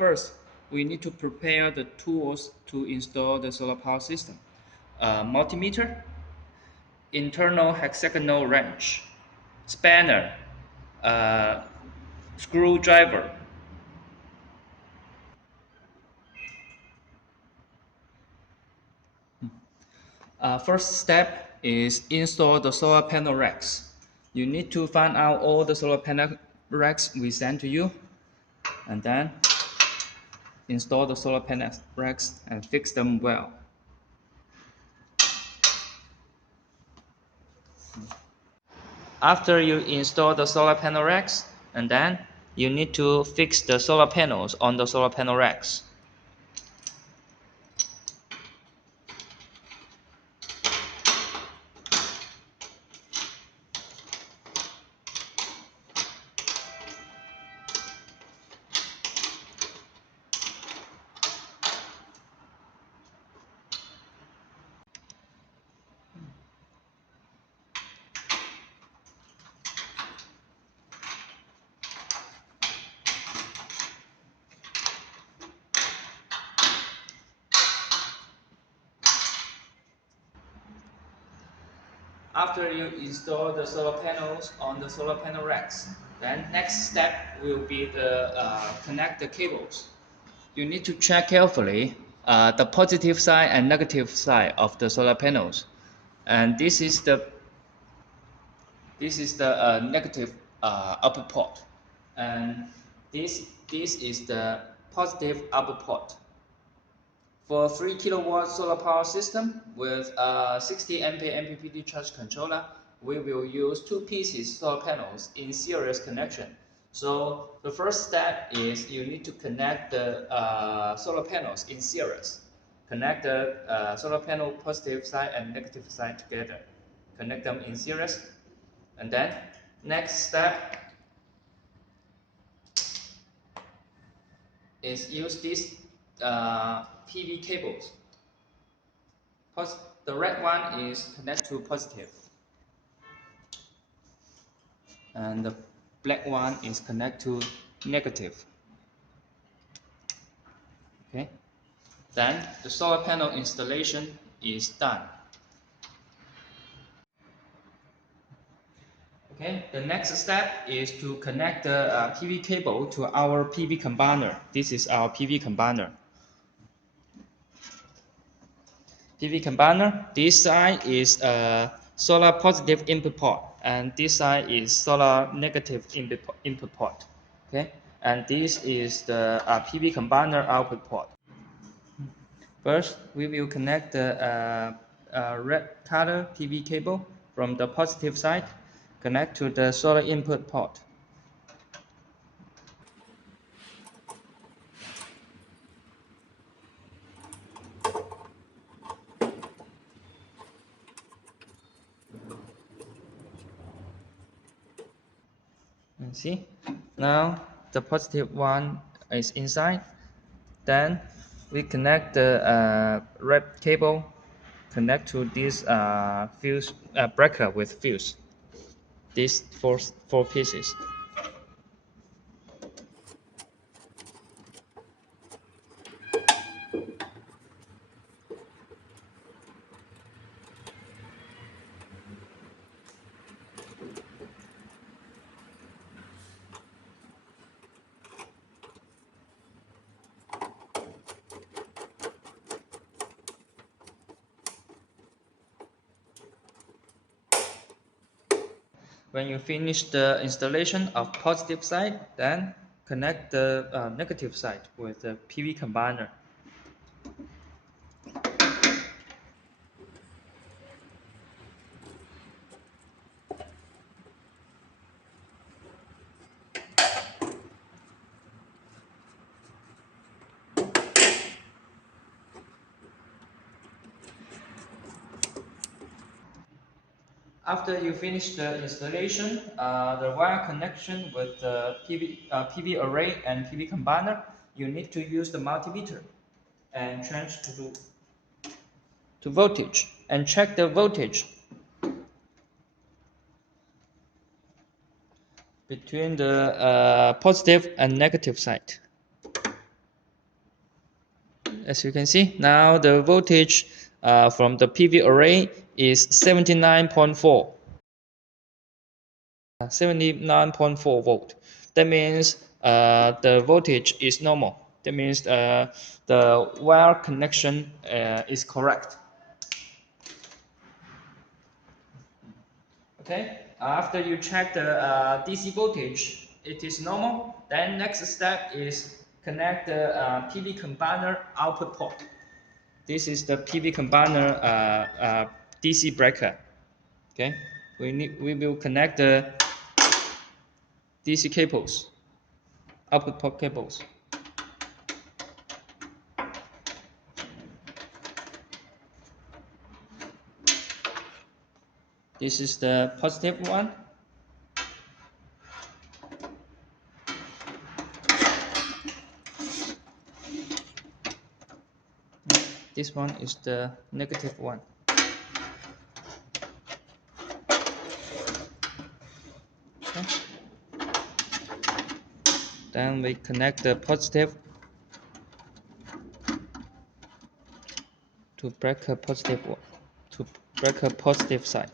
first, we need to prepare the tools to install the solar power system. Multimeter, internal hexagonal wrench, spanner, screwdriver. First step is install the solar panel racks. You need to find out all the solar panel racks we send to you, and then install the solar panel racks and fix them well. After you install the solar panel racks, and then you need to fix the solar panels on the solar panel racks. After you install the solar panels on the solar panel racks, then next step will be the connect the cables. You need to check carefully the positive side and negative side of the solar panels, and this is the negative output port, and this is the positive output port. For 3 kilowatt solar power system with a 60 ampere MPPT charge controller, we will use 2 pieces solar panels in series connection. So the first step is you need to connect the solar panels in series. Connect the solar panel positive side and negative side together. Connect them in series. And then next step is use these PV cables. The red one is connect to positive, and the black one is connect to negative. Okay, then the solar panel installation is done. Okay, the next step is to connect the PV cable to our PV combiner. This is our PV combiner. PV combiner, this side is a solar positive input port, and this side is solar negative input port. Okay, and this is the PV combiner output port. First, we will connect the red color PV cable from the positive side, connect to the solar input port. And see, now the positive one is inside. Then we connect the red cable, connect to this fuse breaker with fuse. These four pieces. When you finish the installation of positive side, then connect the negative side with the PV combiner. After you finish the installation, the wire connection with the PV array and PV combiner, you need to use the multimeter and change to voltage and check the voltage between the positive and negative side. as you can see, now the voltage from the PV array is 79.4. 79.4 volt. That means the voltage is normal. That means the wire connection is correct. Okay. After you check the DC voltage, it is normal. Then next step is connect the PV combiner output port. This is the PV combiner DC breaker. Okay. We will connect the DC cables, output port cables. This is the positive one. This one is the negative one. Okay. Then we connect the positive to breaker positive one, to breaker positive side.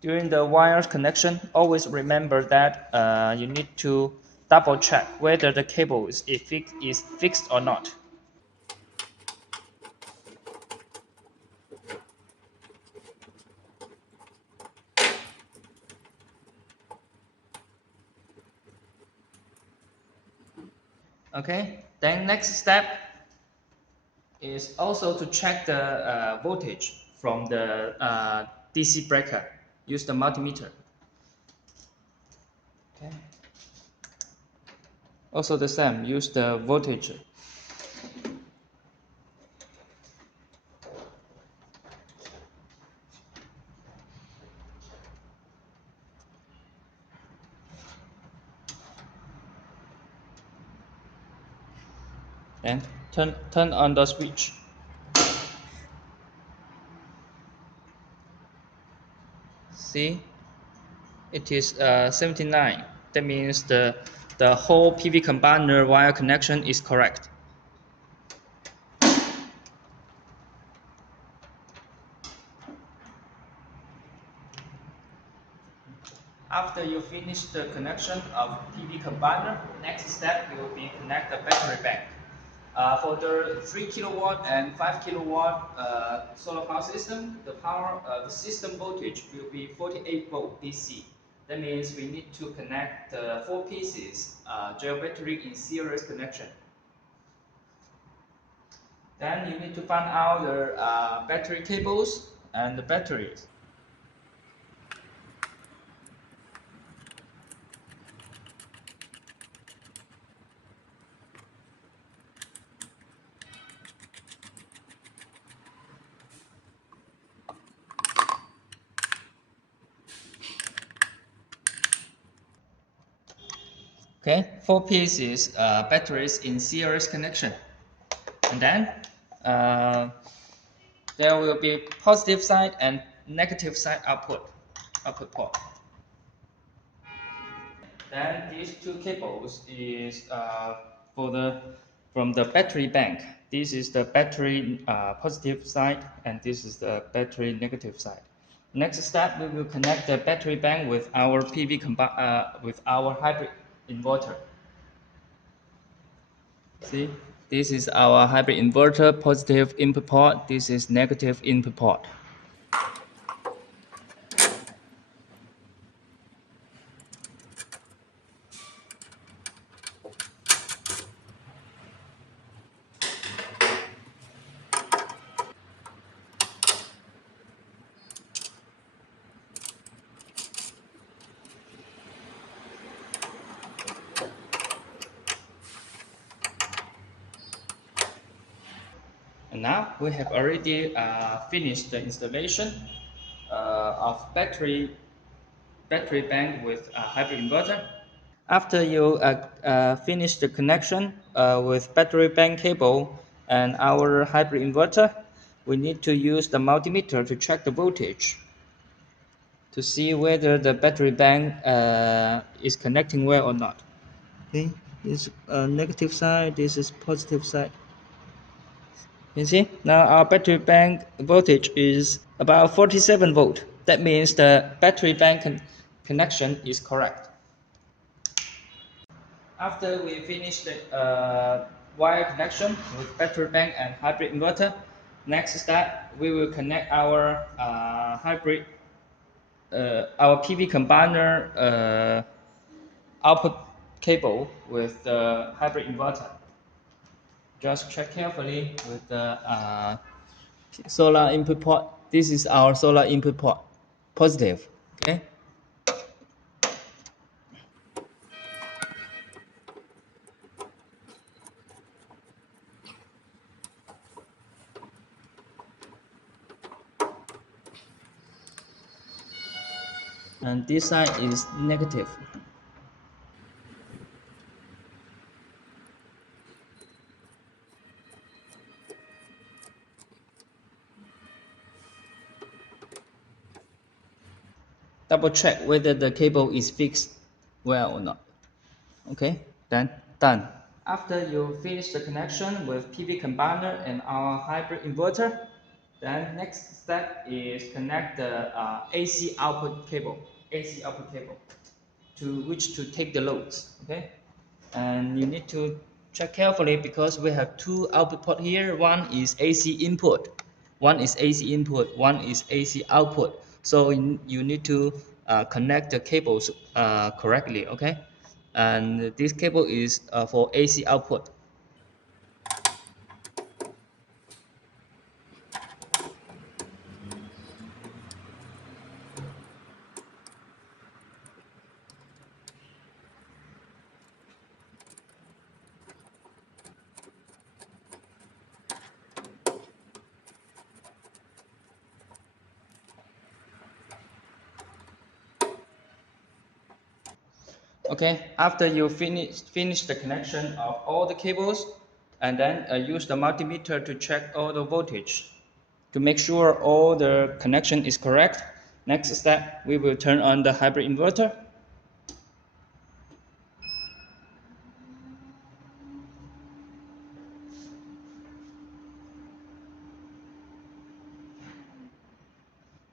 During the wires connection, always remember that you need to double check whether the cable is fixed or not. Okay, then next step is also to check the voltage from the DC breaker. Use the multimeter. Okay. Also the same, use the voltage. And turn on the switch. See, it is 79. That means the whole PV combiner wire connection is correct. After you finish the connection of PV combiner, next step will be connect the battery bank. For the 3 kilowatt and 5 kilowatt solar power system, the system voltage will be 48 volt DC. That means we need to connect the 4 pieces gel battery in series connection. Then you need to find out the battery cables and the batteries. Okay, 4 pieces batteries in series connection, and then there will be positive side and negative side output port. Then these two cables is from the battery bank. This is the battery positive side, and this is the battery negative side. Next step, we will connect the battery bank with our with our hybrid inverter. See, this is our hybrid inverter, positive input port. This is negative input port. Now we have already finished the installation of battery bank with a hybrid inverter. After you finish the connection with battery bank cable and our hybrid inverter, we need to use the multimeter to check the voltage to see whether the battery bank is connecting well or not. Okay, this is negative side, this is positive side. You see, now our battery bank voltage is about 47 volt. That means the battery bank connection is correct. After we finish the wire connection with battery bank and hybrid inverter, next step we will connect our our PV combiner output cable with the hybrid inverter. Just check carefully with the solar input port. This is our solar input port, positive. Okay. And this side is negative. Double check whether the cable is fixed well or not. Okay, then done. After you finish the connection with PV combiner and our hybrid inverter, then next step is connect the AC output cable to which to take the loads. Okay, and you need to check carefully because we have two output port here. One is AC input, one is AC output. So you need to connect the cables correctly. Okay, and this cable is for AC output. Okay, after you finish the connection of all the cables, and then use the multimeter to check all the voltage to make sure all the connection is correct. Next step, we will turn on the hybrid inverter.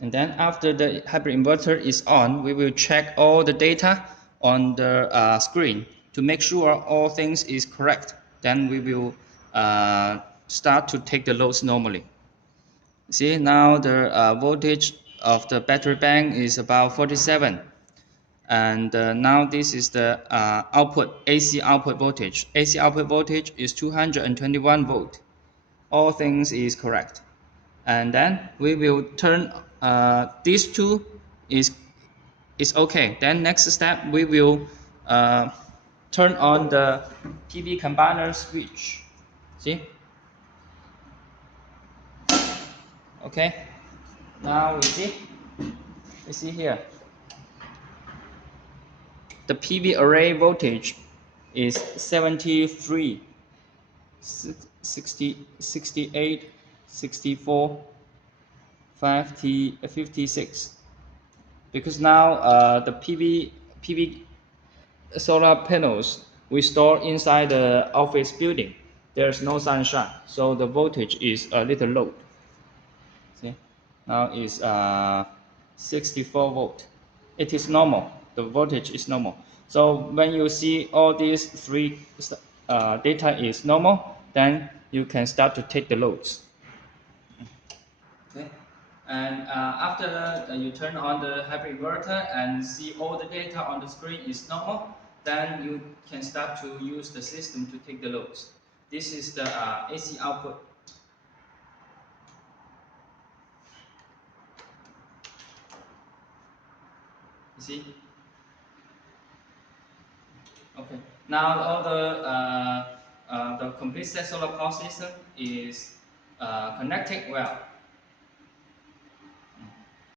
And then after the hybrid inverter is on, we will check all the data on the screen to make sure all things is correct. Then we will start to take the loads normally. See, now the voltage of the battery bank is about 47. And now this is the AC output voltage. AC output voltage is 221 volt. All things is correct. And then we will turn these two is okay. Then next step we will turn on the PV combiner switch. See? Okay. Now we see here. The PV array voltage is 73, 60, 68, 64, 50, 56. Because now the PV solar panels we store inside the office building. There's no sunshine, so the voltage is a little low. See, now is 64 volt. It is normal. The voltage is normal. So when you see all these three data is normal, then you can start to take the loads. Okay. And after you turn on the hybrid inverter and see all the data on the screen is normal, then you can start to use the system to take the loads. This is the AC output. You see? Okay. Now all the complete set solar power system is connected well.